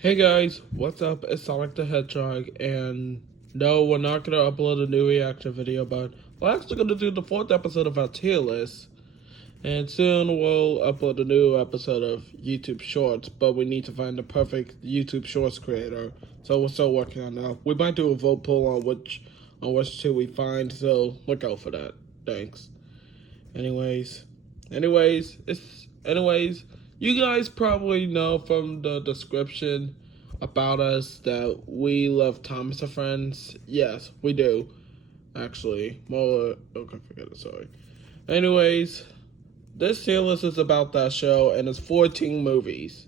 Hey guys, what's up? It's Sonic the Hedgehog, and no, we're not gonna upload a new reaction video, but we're actually gonna do the fourth episode of our tier list, and soon we'll upload a new episode of YouTube Shorts, but we need to find the perfect YouTube Shorts creator, so we're still working on that. We might do a vote poll on which two we find, so look out for that. Thanks. Anyways, you guys probably know from the description about us that we love Thomas and Friends. Yes, we do. Actually, more. Okay, forget it. Sorry. Anyways, this tier list is about that show, and it's 14 movies.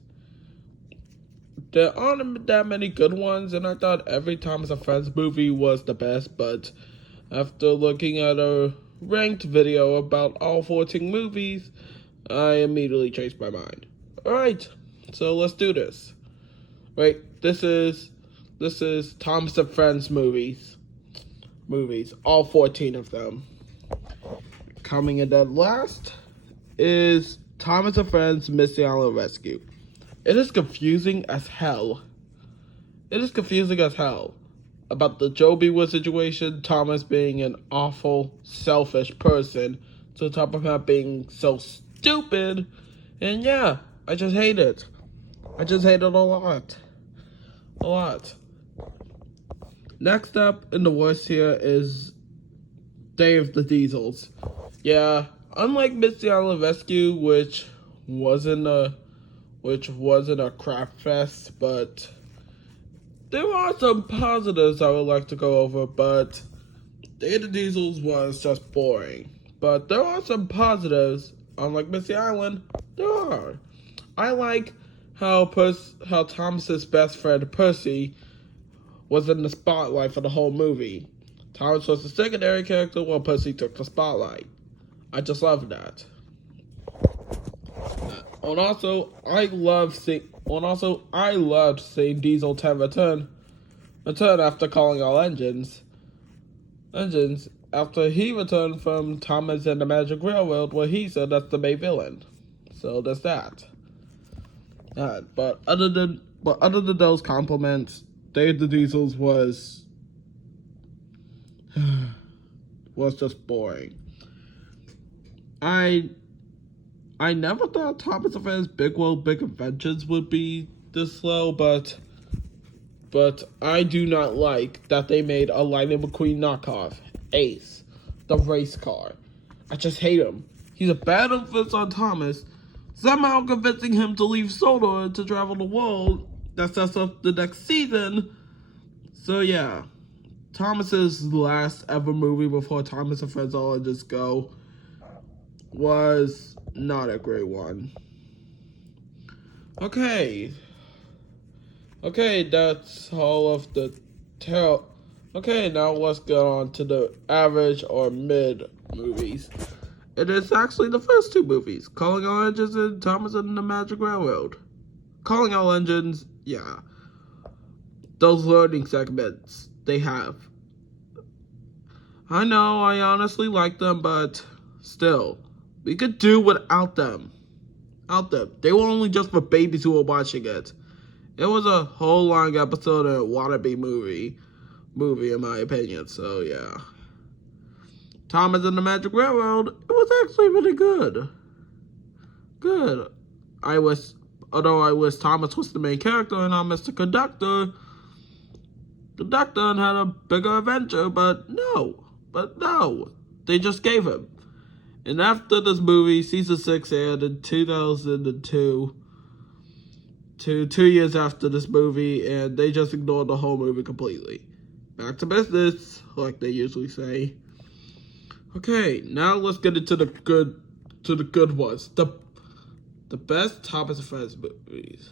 There aren't that many good ones, and I thought every Thomas and Friends movie was the best, but after looking at a ranked video about all 14 movies, I immediately changed my mind. Alright, so let's do this. Wait, this is Thomas and Friends movies. All 14 of them. Coming in dead last is Thomas and Friends Missing Island Rescue. It is confusing as hell. About the Joby Wood situation, Thomas being an awful, selfish person, to the top of him being so stupid. And yeah, I just hate it. I just hate it a lot. Next up in the worst here is Day of the Diesels. Yeah, unlike Misty Island Rescue, which wasn't a crap fest, but there are some positives I would like to go over, but Day of the Diesels was just boring. But there are some positives. Unlike Missy Island, there are. I like how Thomas's best friend Percy was in the spotlight for the whole movie. Thomas was the secondary character while Percy took the spotlight. I just love that. And also, I loved seeing Diesel 10 return after calling all engines. After he returned from Thomas and the Magic Railroad, where he said that's the main villain. So there's that. But other than those compliments, Day of the Diesels was just boring. I never thought Thomas and Friends Big World Big Inventions would be this slow, but I do not like that they made a Lightning McQueen knockoff, Ace, the race car. I just hate him. He's a bad influence on Thomas, somehow convincing him to leave Sodor to travel the world. That sets up the next season. So yeah, Thomas's last ever movie before Thomas and Friends All Engines Go was not a great one. Okay, that's all of the Okay, now let's get on to the average or mid movies. It is actually the first two movies, Calling All Engines and Thomas and the Magic Railroad. Calling All Engines, yeah. Those learning segments they have. I know, I honestly like them, but still, we could do without them. They were only just for babies who were watching it. It was a whole long episode of a wannabe movie in my opinion, so yeah. Thomas and the Magic Railroad, it was actually really good. Although I wish Thomas was the main character and not Mr. Conductor and had a bigger adventure, but no, they just gave him. And after this movie, season 6 aired in 2002, 2 years after this movie, and they just ignored the whole movie completely. Back to business, like they usually say. Okay, now let's get into the good ones. The best Thomas and Friends movies.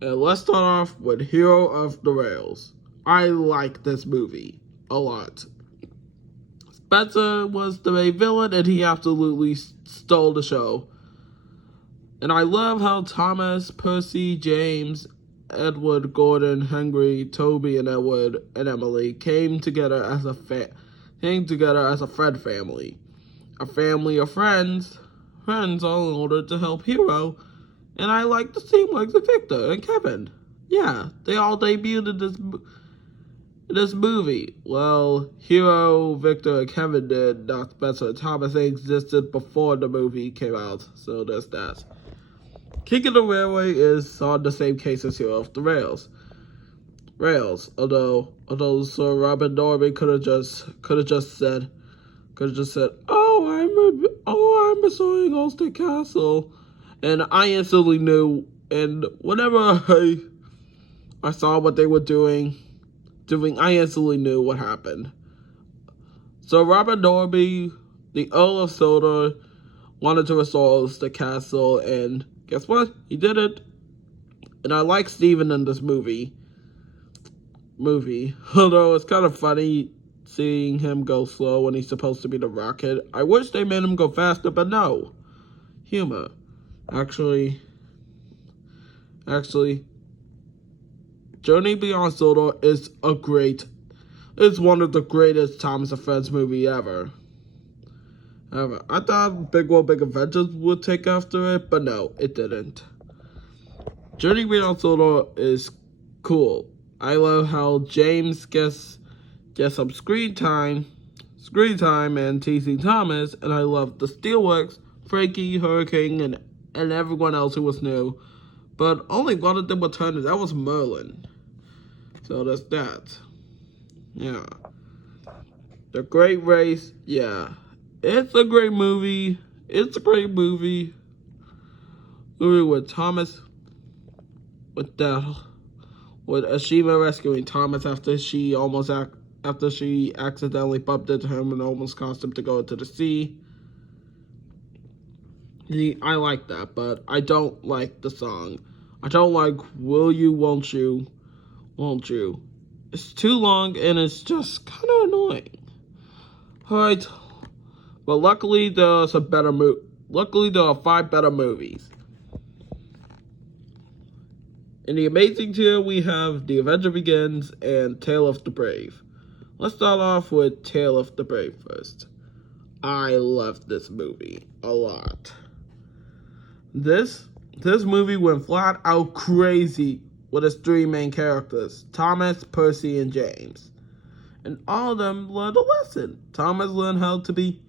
And let's start off with Hero of the Rails. I like this movie a lot. Spencer was the main villain, and he absolutely stole the show. And I love how Thomas, Percy, James, Edward, Gordon, Henry, Toby, and Edward and Emily came together as a friend family, a family of friends all in order to help Hero And I like the teamwork of Victor and Kevin. Yeah, they all debuted in this movie. Well, Hero, Victor, and Kevin did not Spencer and Thomas. They existed before the movie came out, so there's that. King of the Railway is on the same case as Hero of the Rails. Although Sir Robert Norby could have just said, I'm restoring Ulster Castle, and I instantly knew. And whenever I saw what they were doing, I instantly knew what happened. So Robert Norby, the Earl of Soda, wanted to restore Ulster Castle, and guess what? He did it. And I like Stephen in this movie. Although it's kind of funny seeing him go slow when he's supposed to be the Rocket. I wish they made him go faster, but no. Humor. Actually, Journey Beyond Sodor is one of the greatest Thomas and Friends movie ever. I thought Big World Big Adventures would take after it, but no, it didn't. Journey Beyond Sodor is cool. I love how James gets some screen time and teasing Thomas, and I love the Steelworks, Frankie, Hurricane, and everyone else who was new. But only one of them returned, and that was Merlin. So there's that. Yeah. The Great Race, yeah. It's a great movie. Movie with Thomas, with Ashima rescuing Thomas after she accidentally bumped into him and almost caused him to go into the sea. I like that, but I don't like the song. I don't like Will You, Won't You. It's too long and it's just kind of annoying. Alright, but luckily there are 5 better movies. In the Amazing tier, we have The Avenger Begins and Tale of the Brave. Let's start off with Tale of the Brave first. I love this movie a lot. This movie went flat out crazy with its 3 main characters, Thomas, Percy, and James. And all of them learned a lesson. Thomas learned how to be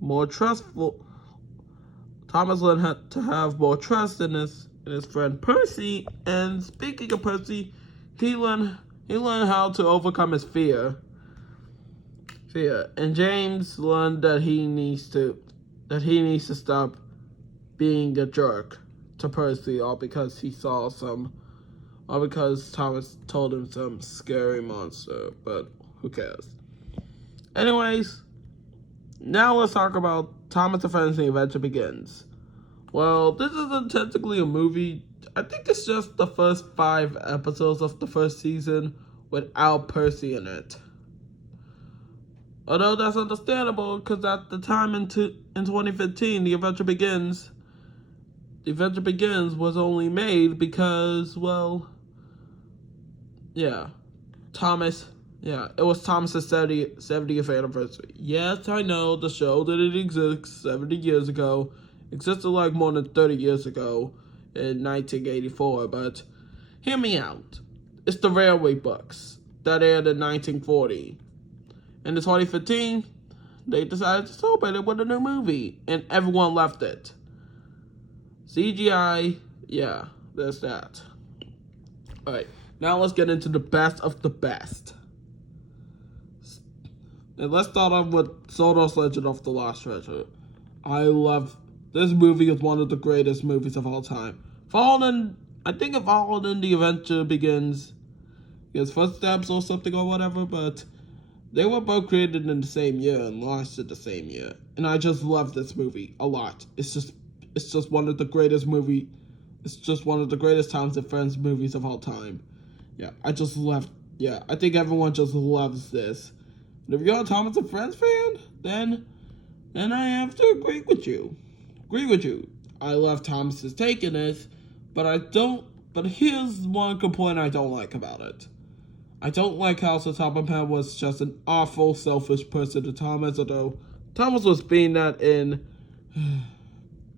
more trustful. Thomas learned how to have more trust in his friend Percy. And speaking of Percy, he learned how to overcome his fear. And James learned that he needs to stop being a jerk to Percy, all because Thomas told him some scary monster, but who cares? Anyways, now let's talk about Thomas and Friends and the Adventure Begins. Well, this isn't technically a movie. I think it's just the first 5 episodes of the first season without Percy in it. Although that's understandable, because at the time in 2015, The Adventure Begins was only made because, well, yeah, it was Thomas's 70th anniversary. Yes, I know the show didn't exist 70 years ago. Existed like more than 30 years ago in 1984, but hear me out. It's the Railway books that aired in 1940. In 2015, they decided to celebrate it with a new movie, and everyone loved it. CGI, yeah, there's that. Alright, now let's get into the best of the best. And let's start off with Sodor's Legend of the Lost Treasure. I love this movie. Is one of the greatest movies of all time. I think it followed in The Adventure Begins, his footsteps or something or whatever, but they were both created in the same year and launched in the same year. And I just love this movie a lot. It's just one of the greatest movie. It's just one of the greatest Thomas and Friends movies of all time. Yeah, I think everyone just loves this. And if you're a Thomas and Friends fan, then I have to agree with you. I love Thomas's take in this, but here's one complaint I don't like about it. I don't like how Sir Thomas Penn was just an awful, selfish person to Thomas, although Thomas was being that in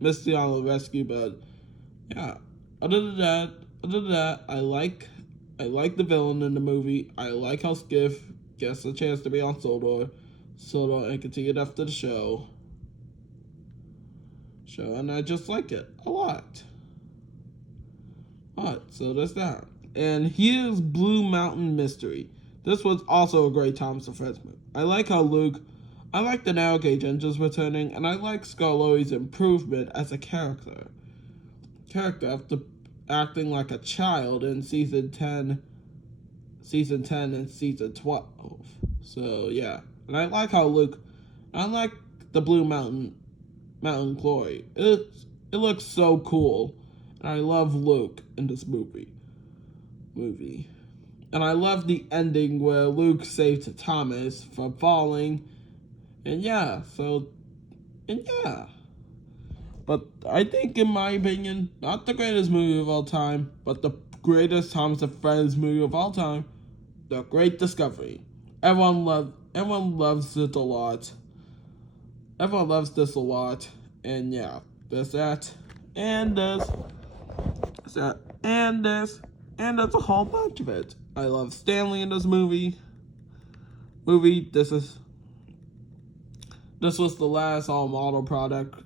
missed the Island Rescue, but yeah. Other than that, I like the villain in the movie. I like how Skiff gets a chance to be on Sodor, and continued after the show, and I just like it a lot. So that's that. And here's Blue Mountain Mystery. This was also a great Thomas and Friends movie. I like the narrow gauge engines returning, and I like Scarloi's improvement as a character after acting like a child in season 10 and season 12. So yeah, and I like how I like the Blue Mountain Glory. It looks so cool, and I love Luke in this movie. And I love the ending where Luke saved Thomas from falling. And yeah. But I think, in my opinion, not the greatest movie of all time, but the greatest Thomas and Friends movie of all time, The Great Discovery. Everyone loves it a lot. Everyone loves this a lot. And yeah, there's that. And there's that. And there's a whole bunch of it. I love Stanley in this movie. This was the last all model product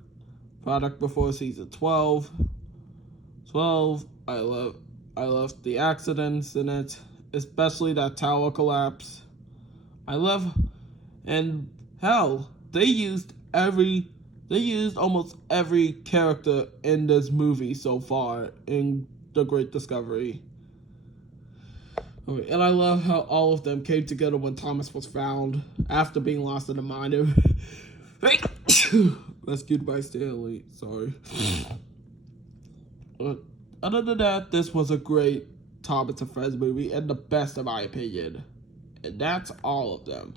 before season 12. I love the accidents in it, especially that tower collapse. And hell, they used almost every character in this movie so far in The Great Discovery. And I love how all of them came together when Thomas was found after being lost in the mine of rescued by Stanley. Sorry. But other than that, this was a great Thomas and Friends movie, and the best in my opinion. And that's all of them.